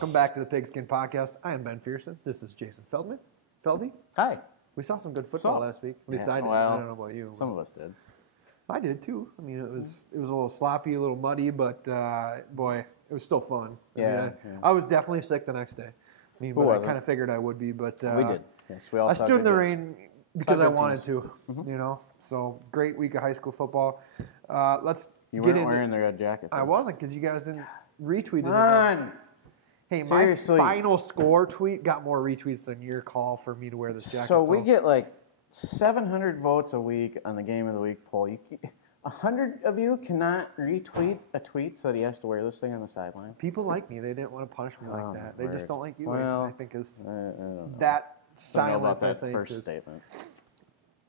Welcome back to the Pigskin Podcast. I am Ben Fearson. This is Jason Feldman. Feldy? Hi. We saw some good football last week. At least I did. Well, I don't know about you. Some of us did. I did too. I mean, it was a little sloppy, a little muddy, but boy, it was still fun. I was definitely sick the next day. I mean, I kind of figured I would be, but we did. Yes, we all. I stood in the rain because I wanted to. You know, so great week of high school football. You weren't wearing the red jacket. I wasn't because you guys didn't retweet it. Hey, seriously. My final score tweet got more retweets than your call for me to wear this jacket. So we get like 700 votes a week on the Game of the Week poll. 100 of you cannot retweet a tweet, so he has to wear this thing on the sideline. People like me. They didn't want to punish me like that. They just don't like you. Well, I think is that silence. I think first statement.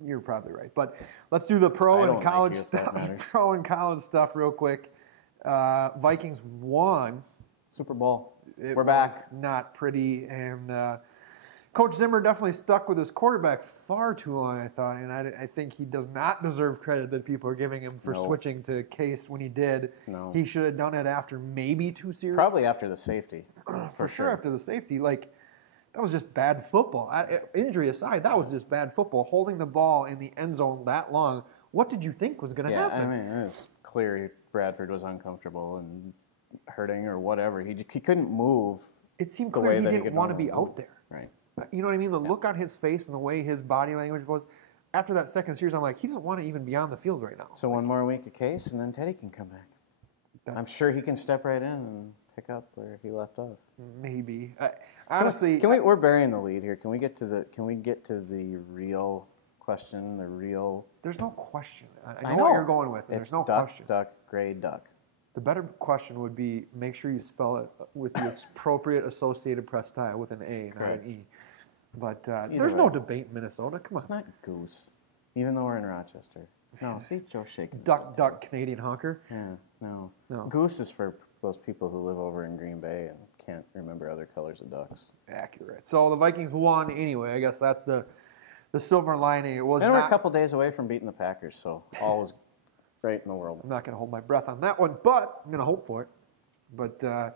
You're probably right. But let's do the pro and college stuff. Pro and college stuff real quick. Vikings won Super Bowl. We're back. Not pretty, and Coach Zimmer definitely stuck with his quarterback far too long, I thought, and I think he does not deserve credit that people are giving him for switching to Case when he did. No. He should have done it after maybe 2 series. Probably after the safety. For sure after the safety. Like, that was just bad football. Injury aside, that was just bad football. Holding the ball in the end zone that long, what did you think was going to happen? I mean, it was clear Bradford was uncomfortable and hurting or whatever. He couldn't move. It seemed clear he didn't want to be out there. Right. You know what I mean? The look on his face and the way his body language was. After that second series, I'm like, he doesn't want to even be on the field right now. So one more week of Case, and then Teddy can come back. I'm sure he can step right in and pick up where he left off. Maybe. Honestly, we're burying the lead here. Can we get to the real question? There's no question. I know what you're going with. There's no question. Duck, gray duck. The better question would be, make sure you spell it with the appropriate Associated Press style with an A, not an E. But there's no debate in Minnesota. Come on. It's not Goose, even though we're in Rochester. No, see, Joe's shaking. Duck, Canadian honker. Yeah, no. Goose is for those people who live over in Green Bay and can't remember other colors of ducks. Accurate. So the Vikings won anyway. I guess that's the silver lining. It was. And we're a couple days away from beating the Packers, so all was great in the world. I'm not going to hold my breath on that one, but I'm going to hope for it. But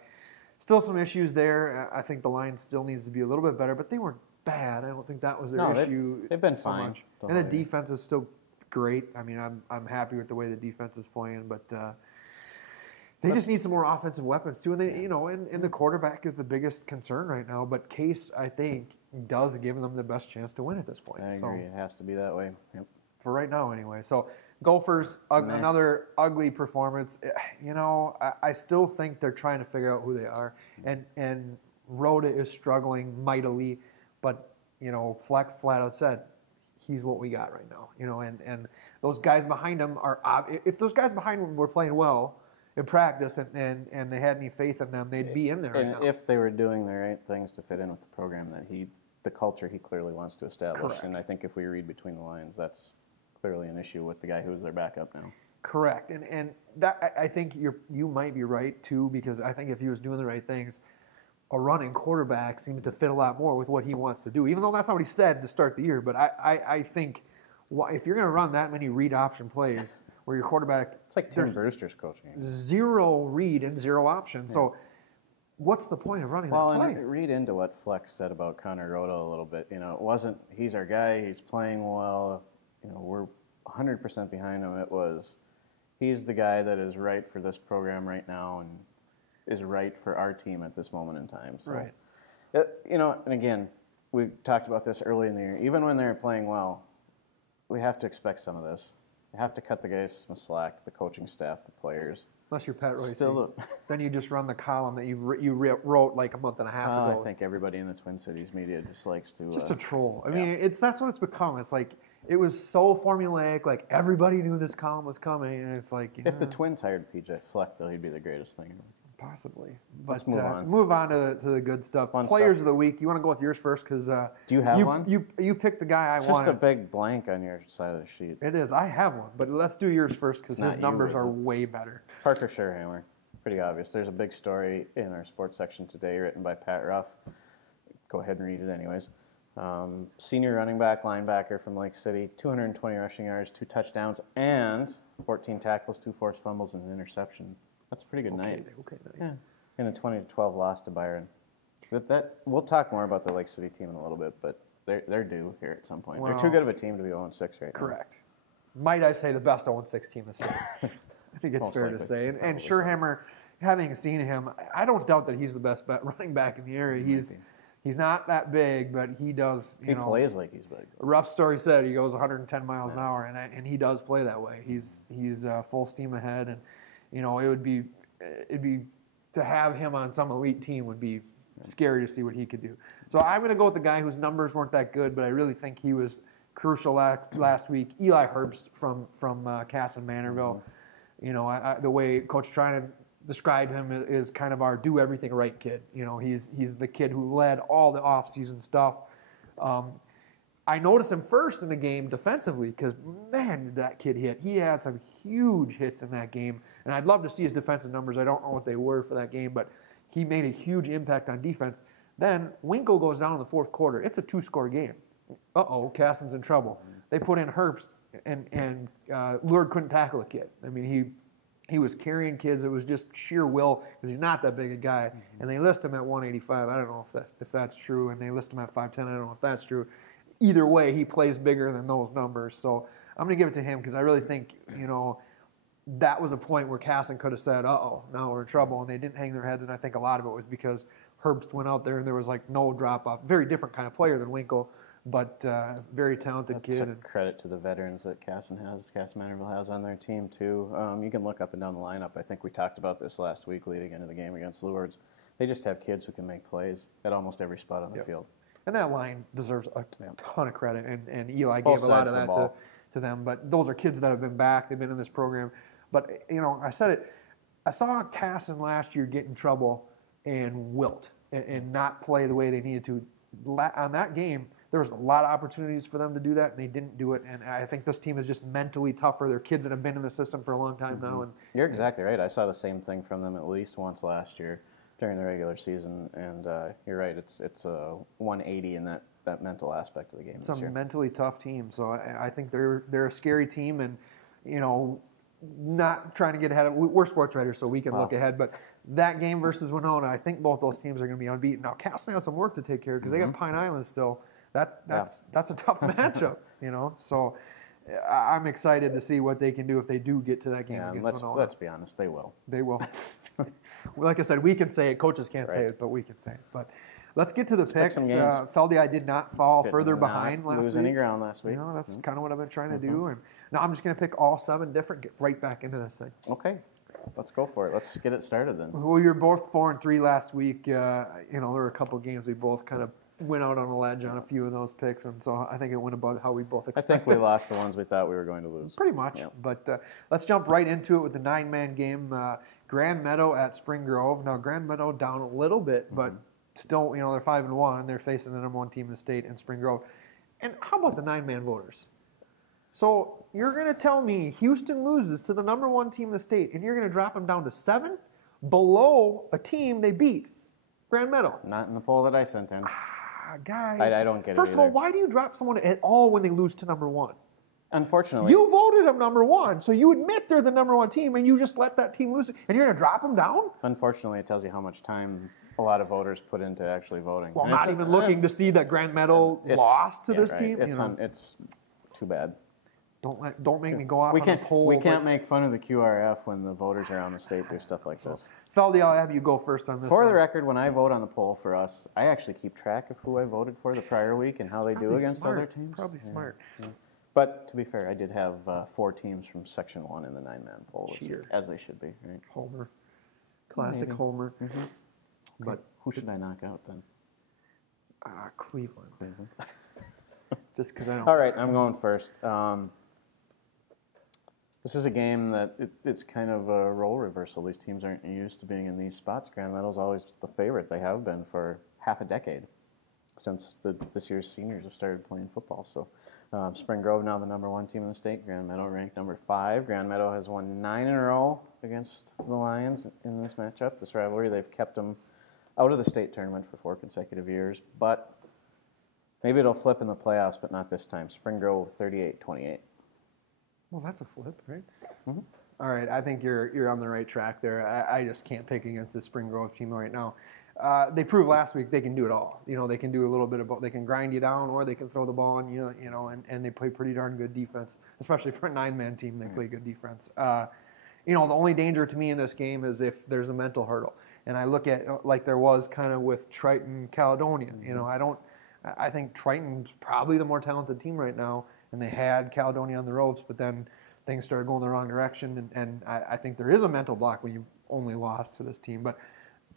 still some issues there. I think the line still needs to be a little bit better, but they weren't bad. I don't think that was their issue. They've been fine. And the defense is still great. I mean, I'm happy with the way the defense is playing, but they just need some more offensive weapons too. And they, and the quarterback is the biggest concern right now. But Case, I think, does give them the best chance to win at this point. I agree. It has to be that way. Yep. For right now, anyway. So Gophers, another ugly performance. I still think they're trying to figure out who they are, and Rhoda is struggling mightily. But Fleck flat out said, he's what we got right now. And those guys behind him are. If those guys behind him were playing well in practice and they had any faith in them, they'd be in there right now. And if they were doing the right things to fit in with the program the culture he clearly wants to establish. Correct. And I think if we read between the lines, that's clearly an issue with the guy who's their backup now. Correct. And that I think you might be right too, because I think if he was doing the right things, a running quarterback seems to fit a lot more with what he wants to do, even though that's not what he said to start the year. But I think if you're going to run that many read option plays where your quarterback... It's like Tim Brewster's coaching. 0 read and 0 option. Yeah. So what's the point of running that play? And read into what Flex said about Connor Rhoda a little bit. It wasn't, he's our guy, he's playing well, we're 100% behind him. It was, he's the guy that is right for this program right now and is right for our team at this moment in time. So, right. And again, we talked about this early in the year. Even when they're playing well, we have to expect some of this. You have to cut the guys some slack, the coaching staff, the players. Unless you're Pat Royce. Then you just run the column that you wrote like a month and a half ago. I think everybody in the Twin Cities media just likes to... Just a troll. I mean, that's what it's become. It's like, it was so formulaic, like everybody knew this column was coming, and it's like... If the Twins hired PJ Fleck, though, he'd be the greatest thing ever. Possibly. Let's move on. Move on to the good stuff. Players of the week. You want to go with yours first? Because do you have one? You picked the guy I wanted. It's just a big blank on your side of the sheet. It is. I have one, but let's do yours first because his numbers are way better. Parker Sherhammer. Pretty obvious. There's a big story in our sports section today written by Pat Ruff. Go ahead and read it anyways. Senior running back, linebacker from Lake City, 220 rushing yards, 2 touchdowns, and 14 tackles, 2 forced fumbles, and an interception. That's a pretty good night. Okay, nice. Yeah. In a 20-12 loss to Byron. But we'll talk more about the Lake City team in a little bit, but they're due here at some point. Well, they're too good of a team to be 0-6 right now. Correct. Might I say the best 0-6 team this year? I think it's Most fair likely. to say. And Probably Scherhammer, having seen him, I don't doubt that he's the best running back in the area. He's not that big, but he does. He plays like he's big. Rough Story said he goes 110 miles an hour, and he does play that way. He's full steam ahead, and it'd be to have him on some elite team would be scary to see what he could do. So I'm going to go with the guy whose numbers weren't that good, but I really think he was crucial last week. Eli Herbst from Cass and Manorville. The way Coach Trinan described him is kind of our do everything right kid. He's the kid who led all the off-season stuff. I noticed him first in the game defensively because, man, did that kid hit. He had some huge hits in that game, and I'd love to see his defensive numbers. I don't know what they were for that game, but he made a huge impact on defense. Then Winkle goes down in the fourth quarter. It's a 2-score game. Caston's in trouble. They put in Herbst, and Lord couldn't tackle a kid. I mean, he was carrying kids. It was just sheer will because he's not that big a guy. And they list him at 185. I don't know if that's true. And they list him at 5'10". I don't know if that's true. Either way, he plays bigger than those numbers. So I'm going to give it to him because I really think, that was a point where Caston could have said, now we're in trouble. And they didn't hang their heads. And I think a lot of it was because Herbst went out there and there was no drop-off. Very different kind of player than Winkle, but very talented kid. That's a credit to the veterans that Cass Manorville has on their team, too. You can look up and down the lineup. I think we talked about this last week leading into the game against Lourdes. They just have kids who can make plays at almost every spot on the field. And that line deserves a ton of credit, and Eli gave a lot of that to them. But those are kids that have been back. They've been in this program. But, I said it. I saw Casson last year get in trouble and wilt and not play the way they needed to. On that game, there was a lot of opportunities for them to do that, and they didn't do it. And I think this team is just mentally tougher. They're kids that have been in the system for a long time now. And you're exactly right. I saw the same thing from them at least once last year during the regular season. And you're right. It's a 180 in that mental aspect of the game. It's a mentally tough team. So I think they're a scary team, and not trying to get ahead of. We're sports writers, so we can look ahead. But that game versus Winona, I think both those teams are going to be unbeaten. Now, Caston has some work to take care of because they got Pine Island still. That's a tough matchup, So I'm excited to see what they can do if they do get to that game against Winona. Let's be honest, they will. They will. Like I said, we can say it. Coaches can't say it, but we can say it. But let's get to the picks. Feldy, did not fall further behind last week. Lose any ground last week. That's kind of what I've been trying to do. And now I'm just going to pick all 7 different, get right back into this thing. Okay. Let's go for it. Let's get it started then. Well, you're both 4-3 last week. There were a couple of games we both kind of went out on a ledge on a few of those picks, and so I think it went about how we both expected. I think we lost the ones we thought we were going to lose. Pretty much. Yep. But let's jump right into it with the 9-man game. Grand Meadow at Spring Grove. Now, Grand Meadow down a little bit, but still, they're 5-1. They're facing the number 1 team in the state in Spring Grove. And how about the 9-man voters? So you're going to tell me Houston loses to the number 1 team in the state, and you're going to drop them down to 7 below a team they beat, Grand Meadow. Not in the poll that I sent in. Guys. I don't get it First of all, why do you drop someone at all when they lose to number 1? Unfortunately. You voted them number 1, so you admit they're the number 1 team, and you just let that team lose, and you're going to drop them down? Unfortunately, it tells you how much time a lot of voters put into actually voting. Well, not even looking to see that Grand Meadow lost to this team? It's too bad. Don't make me go off on a poll. We can't make fun of the QRF when the voters around the state do stuff like this. Feldy, I'll have you go first on this. For the record, when I vote on the poll for us, I actually keep track of who I voted for the prior week and how they do against other teams. Probably smart. Yeah. But to be fair, I did have 4 teams from Section 1 in the 9-man poll, as they should be. Right? Homer. Classic Homer. Okay. But who should I knock out then? Cleveland. Just because I don't. All right, I'm going first. This is a game that it's kind of a role reversal. These teams aren't used to being in these spots. Grand Meadow's always the favorite. They have been for half a decade since this year's seniors have started playing football. So Spring Grove now the number 1 team in the state. Grand Meadow ranked number 5. Grand Meadow has won 9 in a row against the Lions in this matchup, this rivalry. They've kept them out of the state tournament for 4 consecutive years. But maybe it'll flip in the playoffs, but not this time. Spring Grove 38-28. Well, that's a flip, right? Mm-hmm. All right, I think you're on the right track there. I just can't pick against the Spring Grove team right now. they proved last week they can do it all. They can do a little bit of both. They can grind you down, or they can throw the ball on you. And they play pretty darn good defense, especially for a 9-man team. They play good defense. The only danger to me in this game is if there's a mental hurdle. And I look at like there was kind of with Triton Caledonia. I think Triton's probably the more talented team right now, and they had Caledonia on the ropes, but then things started going the wrong direction, and I think there is a mental block when you only lost to this team. But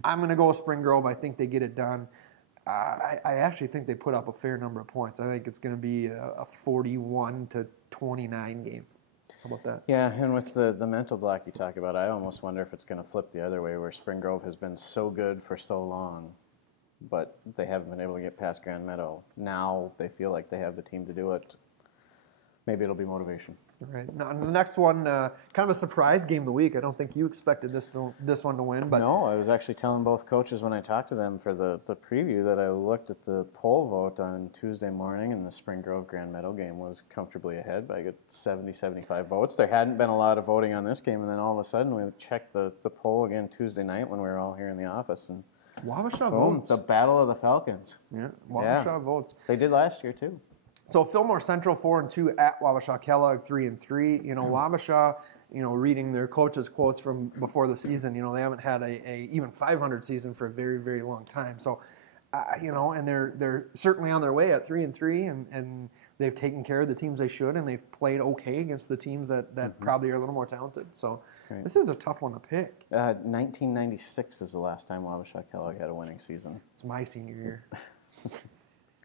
I'm going to go with Spring Grove. I think they get it done. I actually think they put up a fair number of points. I think it's going to be a 41-29 game. How about that? Yeah, and with the mental block you talk about, I almost wonder if it's going to flip the other way, where Spring Grove has been so good for so long, but they haven't been able to get past Grand Meadow. Now they feel like they have the team to do it. Maybe it'll be motivation. All right. Now, the next one, kind of a surprise game of the week. I don't think you expected this one to win. But no, I was actually telling both coaches when I talked to them for the preview that I looked at the poll vote on Tuesday morning, and the Spring Grove Grand Meadow game was comfortably ahead by a good 70, 75 votes. There hadn't been a lot of voting on this game, and then all of a sudden we checked the poll again Tuesday night when we were all here in the office, and Wabasha votes. The Battle of the Falcons. Yeah, Wabasha votes. They did last year too. So Fillmore Central 4-2 at Wabasha Kellogg 3-3. Wabasha, reading their coaches' quotes from before the season, they haven't had a even 500 season for a very, very long time. So, and they're certainly on their way at 3-3, and they've taken care of the teams they should, and they've played okay against the teams that probably are a little more talented. So. Right. This is a tough one to pick. 1996 is the last time Wabasha Kellogg had a winning season. It's my senior year.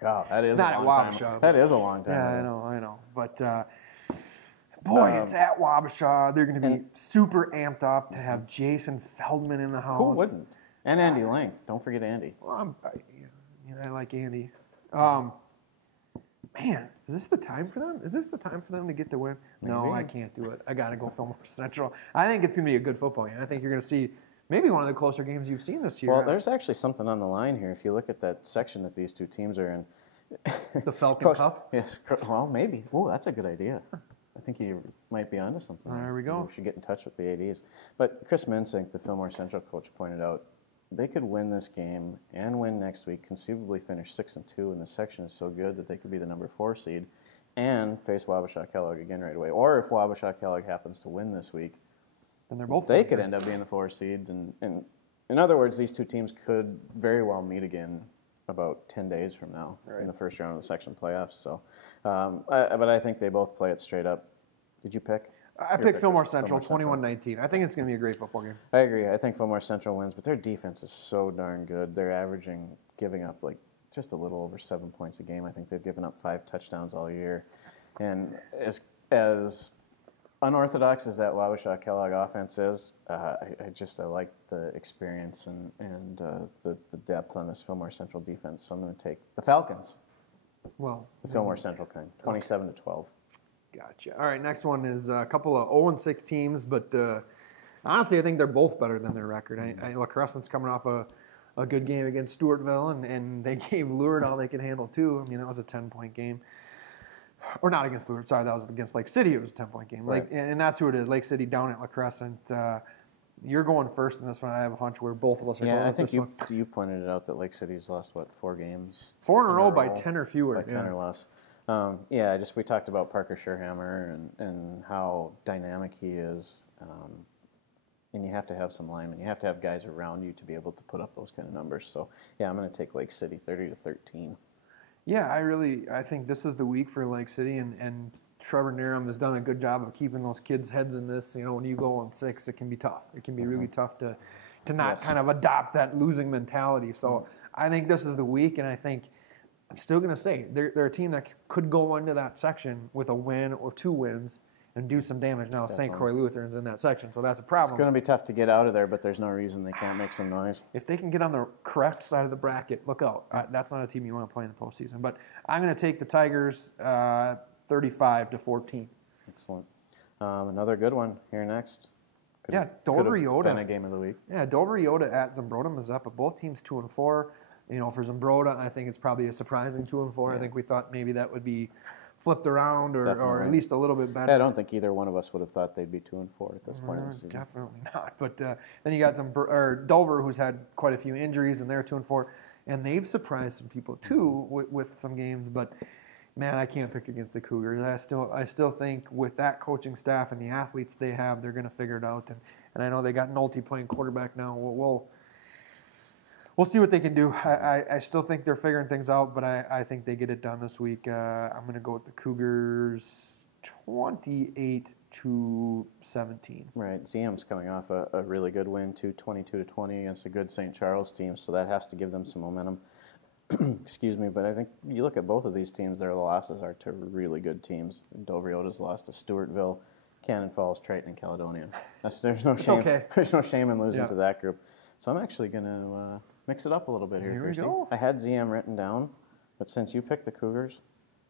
God, that is not a long time. That is a long time. Yeah, I know. But, it's at Wabasha. They're going to be super amped up to have Jason Feldman in the house. Who wouldn't? And Andy Lang. Don't forget Andy. Well, I like Andy. Man, is this the time for them? Is this the time for them to get the win? Maybe. No, I can't do it. I got to go Fillmore Central. I think it's going to be a good football game. I think you're going to see maybe one of the closer games you've seen this year. Well, there's actually something on the line here. If you look at that section that these two teams are in. The Falcon Cup? Yes. Well, maybe. Oh, that's a good idea. I think you might be onto something. There we go. We should get in touch with the ADs. But Chris Minsink, the Fillmore Central coach, pointed out they could win this game and win next week, conceivably finish 6-2, and the section is so good that they could be the number 4 seed and face Wabasha Kellogg again right away. Or if Wabasha Kellogg happens to win this week, then they could end up being the 4 seed. And in other words, these two teams could very well meet again about 10 days from now in the first round of the section playoffs. So, but I think they both play it straight up. Did you pick? I picked Fillmore Central, 21-19. I think it's going to be a great football game. I agree. I think Fillmore Central wins, but their defense is so darn good. They're giving up like just a little over 7 points a game. I think they've given up 5 touchdowns all year. And as unorthodox as that Wabasha Kellogg offense is, I like the experience and the depth on this Fillmore Central defense. So I'm going to take the Falcons. Well, the Fillmore Central kind, 27-12. Gotcha. All right, next one is a couple of 0-6 teams, but honestly, I think they're both better than their record. La Crescent's coming off a good game against Stewartville, and they gave Lourdes all they could handle, too. I mean, that was a 10-point game. Or not against Lourdes, sorry, that was against Lake City. It was a 10-point game. Right. And that's who it is, Lake City down at La Crescent. You're going first in this one. I have a hunch where both of us are going I with think this one. you pointed it out that Lake City's lost, 4 games? 4 in a row by 10 or fewer. By 10 or less. We talked about Parker Sherhammer and how dynamic he is, and you have to have some linemen. You have to have guys around you to be able to put up those kind of numbers. So, I'm going to take Lake City 30-13. Yeah, I think this is the week for Lake City, and Trevor Nerum has done a good job of keeping those kids' heads in this. When you go on 6, it can be tough. It can be really tough to not kind of adopt that losing mentality. So I think this is the week, and I think I'm still going to say they're a team that could go into that section with a win or 2 wins and do some damage. Now, St. Croix Lutheran's in that section, so that's a problem. It's going to be tough to get out of there, but there's no reason they can't make some noise. If they can get on the correct side of the bracket, look out. That's not a team you want to play in the postseason. But I'm going to take the Tigers 35-14. Excellent. Another good one here next. Dover Yoda. Been a game of the week. Yeah, Dover Yoda at Zumbrota Mazeppa. Both teams 2-4. For Zumbrota, I think it's probably a surprising 2-4. I think we thought maybe that would be flipped around or Definitely. at least a little bit better. Yeah, I don't think either one of us would have thought they'd be 2-4 at this point in the season. Definitely not. But then you got Dover, who's had quite a few injuries, and they're 2-4, and they've surprised some people too with some games. But man, I can't pick against the Cougars. I still think with that coaching staff and the athletes they have, they're going to figure it out. And I know they got Nolte playing quarterback now. We'll see what they can do. I still think they're figuring things out, but I think they get it done this week. I'm going to go with the Cougars 28-17. Right. ZM's coming off a really good win, 22-20 against a good St. Charles team, so that has to give them some momentum. Excuse me, but I think you look at both of these teams, their losses are to really good teams. Dover Yota's lost to Stewartville, Cannon Falls, Triton, and Caledonia. There's no shame. Okay. There's no shame in losing to that group. So I'm actually going to mix it up a little bit here. Here we go. I had ZM written down, but since you picked the Cougars,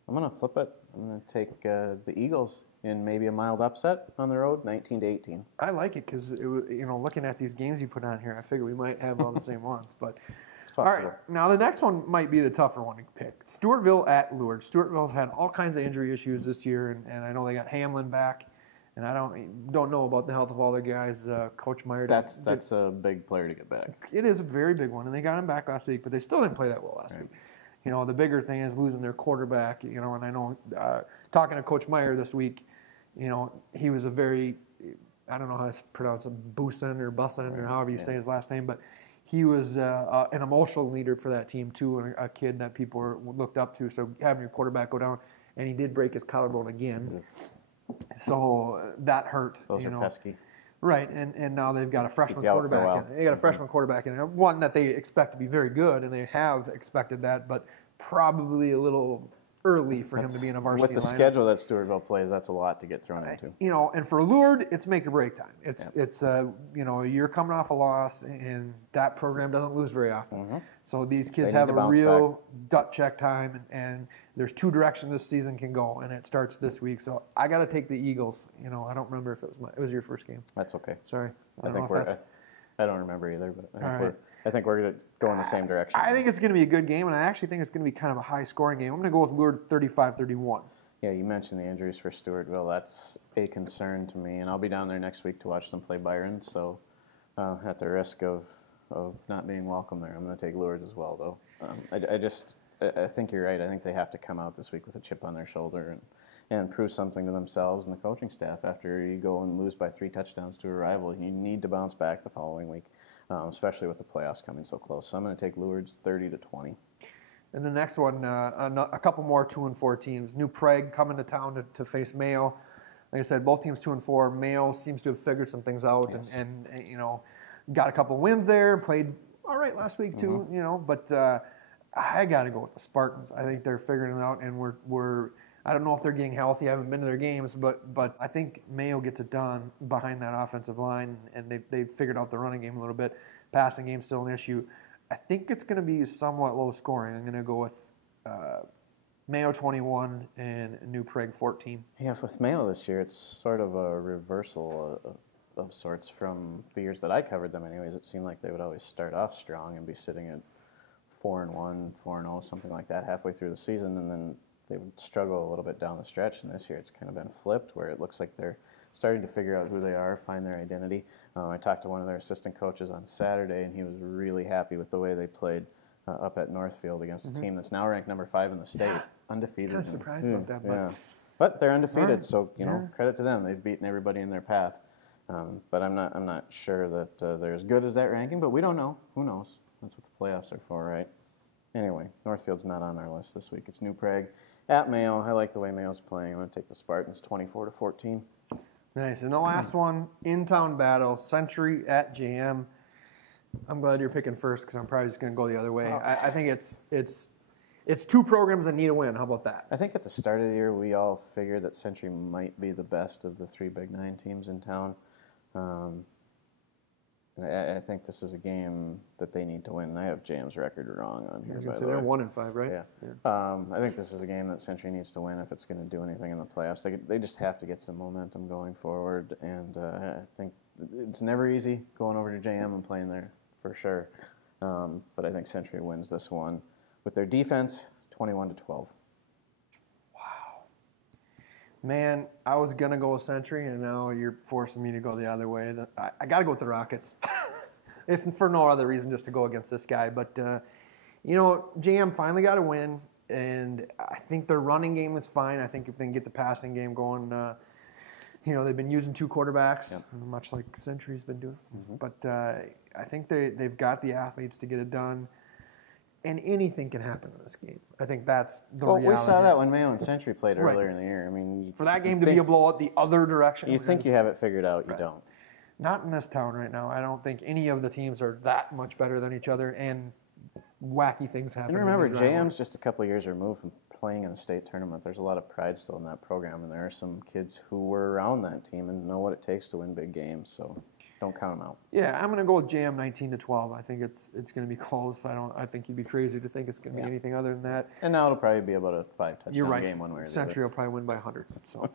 I'm going to flip it. I'm going to take the Eagles in maybe a mild upset on the road, 19-18. I like it because looking at these games you put on here, I figure we might have all the same ones. But all right, now the next one might be the tougher one to pick. Stewartville at Lourdes. Stewartville's had all kinds of injury issues this year, and I know they got Hamlin back. And I don't know about the health of all their guys. Coach Meyer. That's a big player to get back. It is a very big one, and they got him back last week, but they still didn't play that well last week. The bigger thing is losing their quarterback. And I know talking to Coach Meyer this week, he was a very, I don't know how to pronounce it, Bussin or however you say his last name, but he was an emotional leader for that team too, and a kid that people looked up to. So having your quarterback go down, and he did break his collarbone again. So that hurt. Those are pesky. Right, and now they've got a freshman quarterback. They got a freshman quarterback in there, one that they expect to be very good, and they have expected that, but probably a little early for him to be in a varsity With the schedule that Stewartville plays, that's a lot to get thrown into. And for Lourdes, it's make or break time. It's you're coming off a loss, and that program doesn't lose very often. So these kids have a real gut check time, and there's two directions this season can go, and it starts this week. So I got to take the Eagles. I don't remember if it was your first game. That's okay. Sorry. I don't remember either, but I think we're going to go in the same direction. I think it's going to be a good game, and I actually think it's going to be kind of a high-scoring game. I'm going to go with Lourdes 35-31. Yeah, you mentioned the injuries for Stewartville. That's a concern to me, and I'll be down there next week to watch them play Byron. So, at the risk of not being welcome there, I'm going to take Lourdes as well, though. I think you're right. I think they have to come out this week with a chip on their shoulder and prove something to themselves and the coaching staff. After you go and lose by 3 touchdowns to a rival, you need to bounce back the following week. Especially with the playoffs coming so close. So I'm going to take Lourdes 30-20. And the next one, a couple more 2-4 teams. New Prague coming to town to face Mayo. Like I said, both teams 2-4. Mayo seems to have figured some things out and got a couple wins there. Played all right last week too. But I got to go with the Spartans. I think they're figuring it out, and we're I don't know if they're getting healthy. I haven't been to their games, but I think Mayo gets it done behind that offensive line, and they've figured out the running game a little bit. Passing game's still an issue. I think it's going to be somewhat low scoring. I'm going to go with Mayo 21 and New Prague 14. Yeah, with Mayo this year, it's sort of a reversal of sorts from the years that I covered them. Anyways, it seemed like they would always start off strong and be sitting at 4-1, 4-0, something like that halfway through the season, and then they would struggle a little bit down the stretch, and this year it's kind of been flipped where it looks like they're starting to figure out who they are, find their identity. I talked to one of their assistant coaches on Saturday, and he was really happy with the way they played up at Northfield against a team that's now ranked number 5 in the state, undefeated. Kind of surprised about that, but they're undefeated, so credit to them. They've beaten everybody in their path. But I'm not sure that they're as good as that ranking, but we don't know. Who knows? That's what the playoffs are for, right? Anyway, Northfield's not on our list this week. It's New Prague at Mayo. I like the way Mayo's playing. I'm going to take the Spartans 24-14. Nice. And the last one, in-town battle, Century at JM. I'm glad you're picking first because I'm probably just going to go the other way. I think it's two programs that need a win. How about that? I think at the start of the year, we all figured that Century might be the best of the 3 Big 9 teams in town. I think this is a game that they need to win. I have JM's record wrong on here. By the way, they're 1-5, right? Yeah. I think this is a game that Century needs to win if it's going to do anything in the playoffs. They just have to get some momentum going forward, and I think it's never easy going over to JM and playing there for sure. But I think Century wins this one with their defense, 21-12. Wow. Man, I was going to go with Century, and now you're forcing me to go the other way. I got to go with the Rockets, if for no other reason, just to go against this guy. But, JM finally got a win, and I think their running game is fine. I think if they can get the passing game going, they've been using 2 quarterbacks, much like Century's been doing. Mm-hmm. But I think they've got the athletes to get it done. And anything can happen in this game. I think that's the reality. Well, we saw that when Mayo and Century played earlier in the year. I mean, for that game to be a blowout the other direction. You think you have it figured out, you don't. Not in this town right now. I don't think any of the teams are that much better than each other, and wacky things happen. And remember, JM's just a couple of years removed from playing in a state tournament. There's a lot of pride still in that program, and there are some kids who were around that team and know what it takes to win big games. So don't count them out. Yeah, I'm going to go with JM 19-12. I think it's going to be close. I think you'd be crazy to think it's going to be anything other than that. And now it'll probably be about a 5-touchdown You're right. game one way or the other. Century will probably win by 100. So,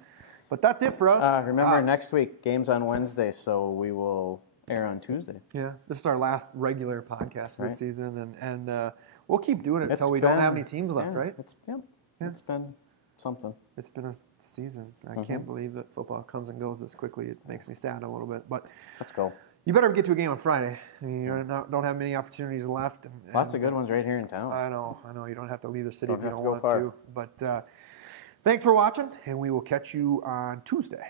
but that's it for us. Remember, next week, game's on Wednesday, so we will air on Tuesday. Yeah, this is our last regular podcast this season, and we'll keep doing it until we don't have any teams left, right? It's been something. It's been a season. I can't believe that football comes and goes this quickly. It makes me sad a little bit. But let's go. You better get to a game on Friday. I mean, you don't have many opportunities left. And lots of good ones right here in town. I know. You don't have to leave the city if you don't want to. But thanks for watching, and we will catch you on Tuesday.